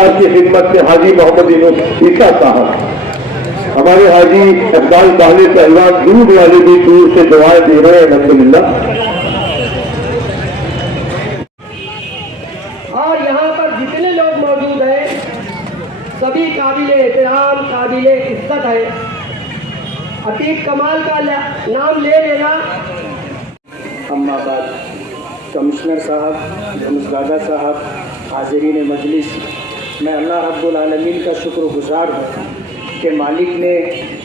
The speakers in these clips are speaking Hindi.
की खिदमत में हाजी मोहम्मद ईसा साहब, हमारे हाजी इकबाल बाले पहलवान दूध वाले भी दूर से दुआएं दे रहे हैं अल्हम्दुलिल्लाह। और यहाँ पर जितने लोग मौजूद हैं सभी काबिल एहतराम, काबिल इज्जत है। अतीक कमाल का नाम ले लेना। अम्मा बाद कमिश्नर साहब, धनुषदादा साहब, हाज़रीन मजलिस, मैं अल्लाह रब्बुल आलमीन का शुक्रगुजार हूँ कि मालिक ने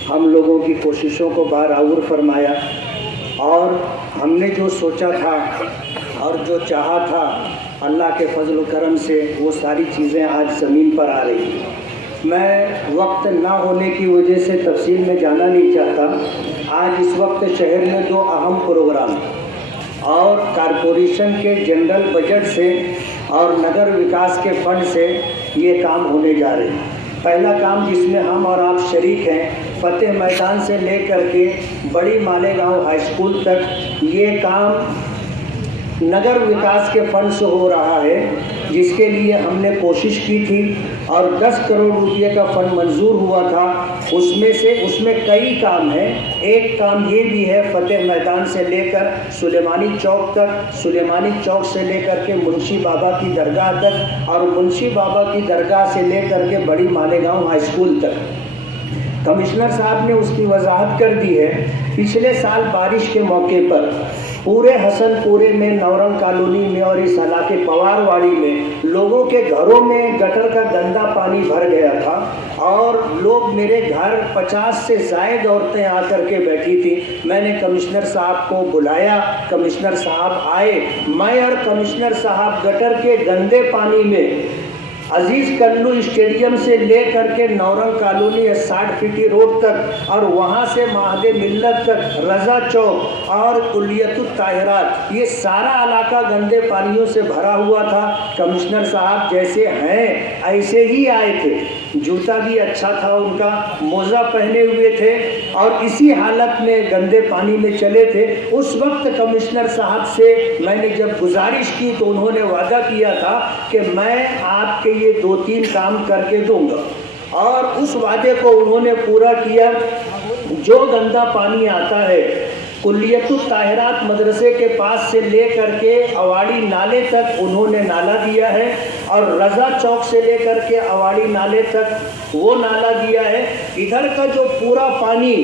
हम लोगों की कोशिशों को बाराऊर फरमाया और हमने जो सोचा था और जो चाहा था अल्लाह के फजल व करम से वो सारी चीज़ें आज ज़मीन पर आ रही हैं। मैं वक्त ना होने की वजह से तफसील में जाना नहीं चाहता। आज इस वक्त शहर में दो अहम प्रोग्राम और कारपोरेशन के जनरल बजट से और नगर विकास के फंड से ये काम होने जा रहे हैं। पहला काम जिसमें हम और आप शरीक हैं, फतेह मैदान से लेकर के बड़ी मालेगांव हाई स्कूल तक ये काम नगर विकास के फंड से हो रहा है, जिसके लिए हमने कोशिश की थी और 10 करोड़ रुपए का फंड मंजूर हुआ था। उसमें कई काम हैं। एक काम ये भी है फतेह मैदान से लेकर सुलेमानी चौक तक, सुलेमानी चौक से लेकर के मुंशी बाबा की दरगाह तक और मुंशी बाबा की दरगाह से लेकर के बड़ी मालेगांव हाई स्कूल तक। कमिश्नर साहब ने उसकी वजाहत कर दी है। पिछले साल बारिश के मौके पर पूरे हसनपुरे में, नौरंग कॉलोनी में और इस इलाके पवारवाड़ी में लोगों के घरों में गटर का गंदा पानी भर गया था और लोग, मेरे घर 50 से ज़ायद औरतें आकर के बैठी थी। मैंने कमिश्नर साहब को बुलाया, कमिश्नर साहब आए। मैं और कमिश्नर साहब गटर के गंदे पानी में अजीज़ कल्लू स्टेडियम से लेकर के नौरंग कॉलोनी 60 फीटी रोड तक और वहाँ से महादे मिल्लत तक, रज़ा चौक और कुलियतुत ताहिरात, ये सारा इलाका गंदे पानियों से भरा हुआ था। कमिश्नर साहब जैसे हैं ऐसे ही आए थे, जूता भी अच्छा था उनका, मोज़ा पहने हुए थे और इसी हालत में गंदे पानी में चले थे। उस वक्त कमिश्नर साहब से मैंने जब गुजारिश की तो उन्होंने वादा किया था कि मैं आपके ये 2-3 काम करके दूंगा और उस वादे को उन्होंने पूरा किया। जो गंदा पानी आता है कुलियतुत ताहिरात मदरसे के पास से लेकर के अवाड़ी नाले तक उन्होंने नाला दिया है और रज़ा चौक से लेकर के अवाड़ी नाले तक वो नाला दिया है। इधर का जो पूरा पानी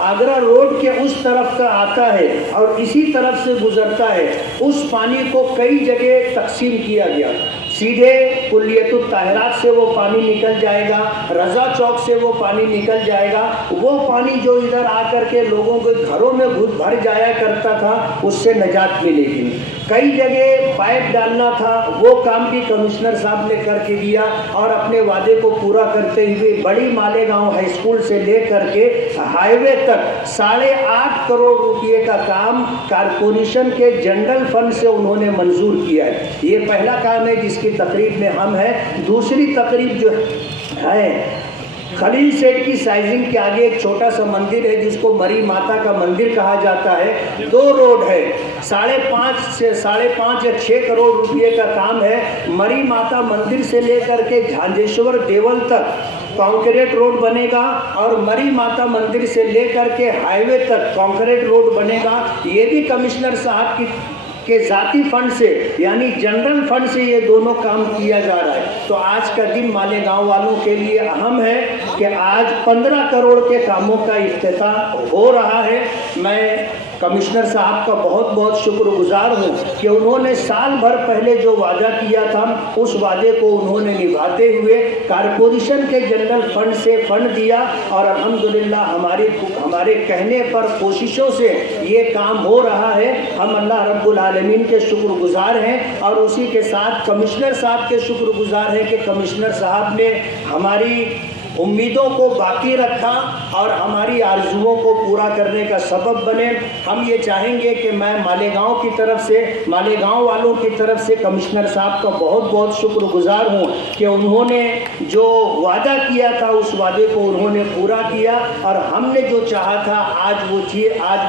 आगरा रोड के उस तरफ का आता है और इसी तरफ से गुजरता है, उस पानी को कई जगह तकसीम किया गया। सीधे कुलियतुत ताहिरात से वो पानी निकल जाएगा, रज़ा चौक से वो पानी निकल जाएगा। वो पानी जो इधर आकर के लोगों के घरों में घुस भर जाया करता था, उससे निजात मिलेगी। कई जगह पाइप डालना था, वो काम भी कमिश्नर साहब ने करके दिया और अपने वादे को पूरा करते हुए बड़ी मालेगांव हाई स्कूल से लेकर के हाईवे तक 8.5 करोड़ रुपये का काम कारपोरेशन के जनरल फंड से उन्होंने मंजूर किया है। ये पहला काम है जिसकी तकरीब में हम हैं। दूसरी तकरीब जो है, खलील सेठ की साइजिंग के आगे एक छोटा सा मंदिर है जिसको मरी माता का मंदिर कहा जाता है। 2 रोड है, 5.5 या 6 करोड़ रुपये का काम है। मरी माता मंदिर से लेकर के झांझेश्वर देवल तक कॉन्क्रीट रोड बनेगा और मरी माता मंदिर से लेकर के हाईवे तक कॉन्क्रीट रोड बनेगा। ये भी कमिश्नर साहब के ज़ाती फंड से यानी जनरल फंड से ये दोनों काम किया जा रहा है। तो आज का दिन मालेगांव वालों के लिए अहम है कि आज 15 करोड़ के कामों का इफ्तिताह हो रहा है। मैं कमिश्नर साहब का बहुत बहुत शुक्रगुजार हूँ कि उन्होंने साल भर पहले जो वादा किया था उस वादे को उन्होंने निभाते हुए कारपोरेशन के जनरल फंड से फंड दिया और अल्हम्दुलिल्लाह हमारे कहने पर, कोशिशों से ये काम हो रहा है। हम अल्लाह रब्बुल आलमीन के शुक्रगुजार हैं और उसी के साथ कमिश्नर साहब के शुक्रगुजार हैं कि कमिश्नर साहब ने हमारी उम्मीदों को बाकी रखा और हमारी आरजुओं को पूरा करने का सबब बने। हम ये चाहेंगे कि मैं मालेगांव की तरफ से, मालेगांव वालों की तरफ से कमिश्नर साहब का बहुत बहुत शुक्रगुजार हूँ कि उन्होंने जो वादा किया था उस वादे को उन्होंने पूरा किया और हमने जो चाहा था आज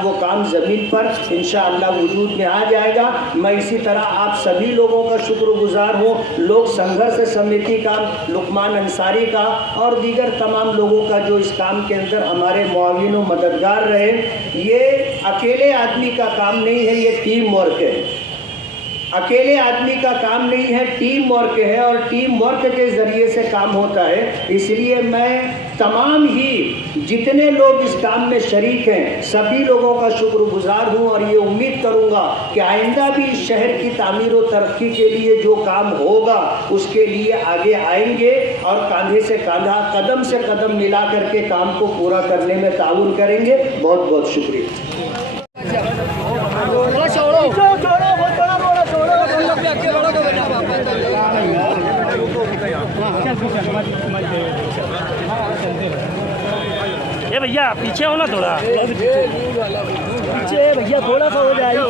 वो काम ज़मीन पर इंशाअल्लाह वजूद में आ जाएगा। मैं इसी तरह आप सभी लोगों का शुक्रगुजार हूँ, लोक संघर्ष समिति का, लुकमान अंसारी का और दीगर तमाम लोगों का जो इस काम के अंदर हमारे मुआविन व मददगार रहे। ये अकेले आदमी का काम नहीं है, ये टीम वर्क है। अकेले आदमी का काम नहीं है, टीम वर्क है और टीम वर्क के ज़रिए से काम होता है। इसलिए मैं तमाम ही जितने लोग इस काम में शरीक हैं सभी लोगों का शुक्रगुजार हूँ और ये उम्मीद करूँगा कि आइंदा भी इस शहर की तामीर और तरक्की के लिए जो काम होगा उसके लिए आगे आएंगे और कांधे से कांधा, कदम से कदम मिला करके काम को पूरा करने में ताउन करेंगे। बहुत बहुत शुक्रिया। ये भैया पीछे हो ना थोड़ा, पीछे भैया थोड़ा सा हो जाए तो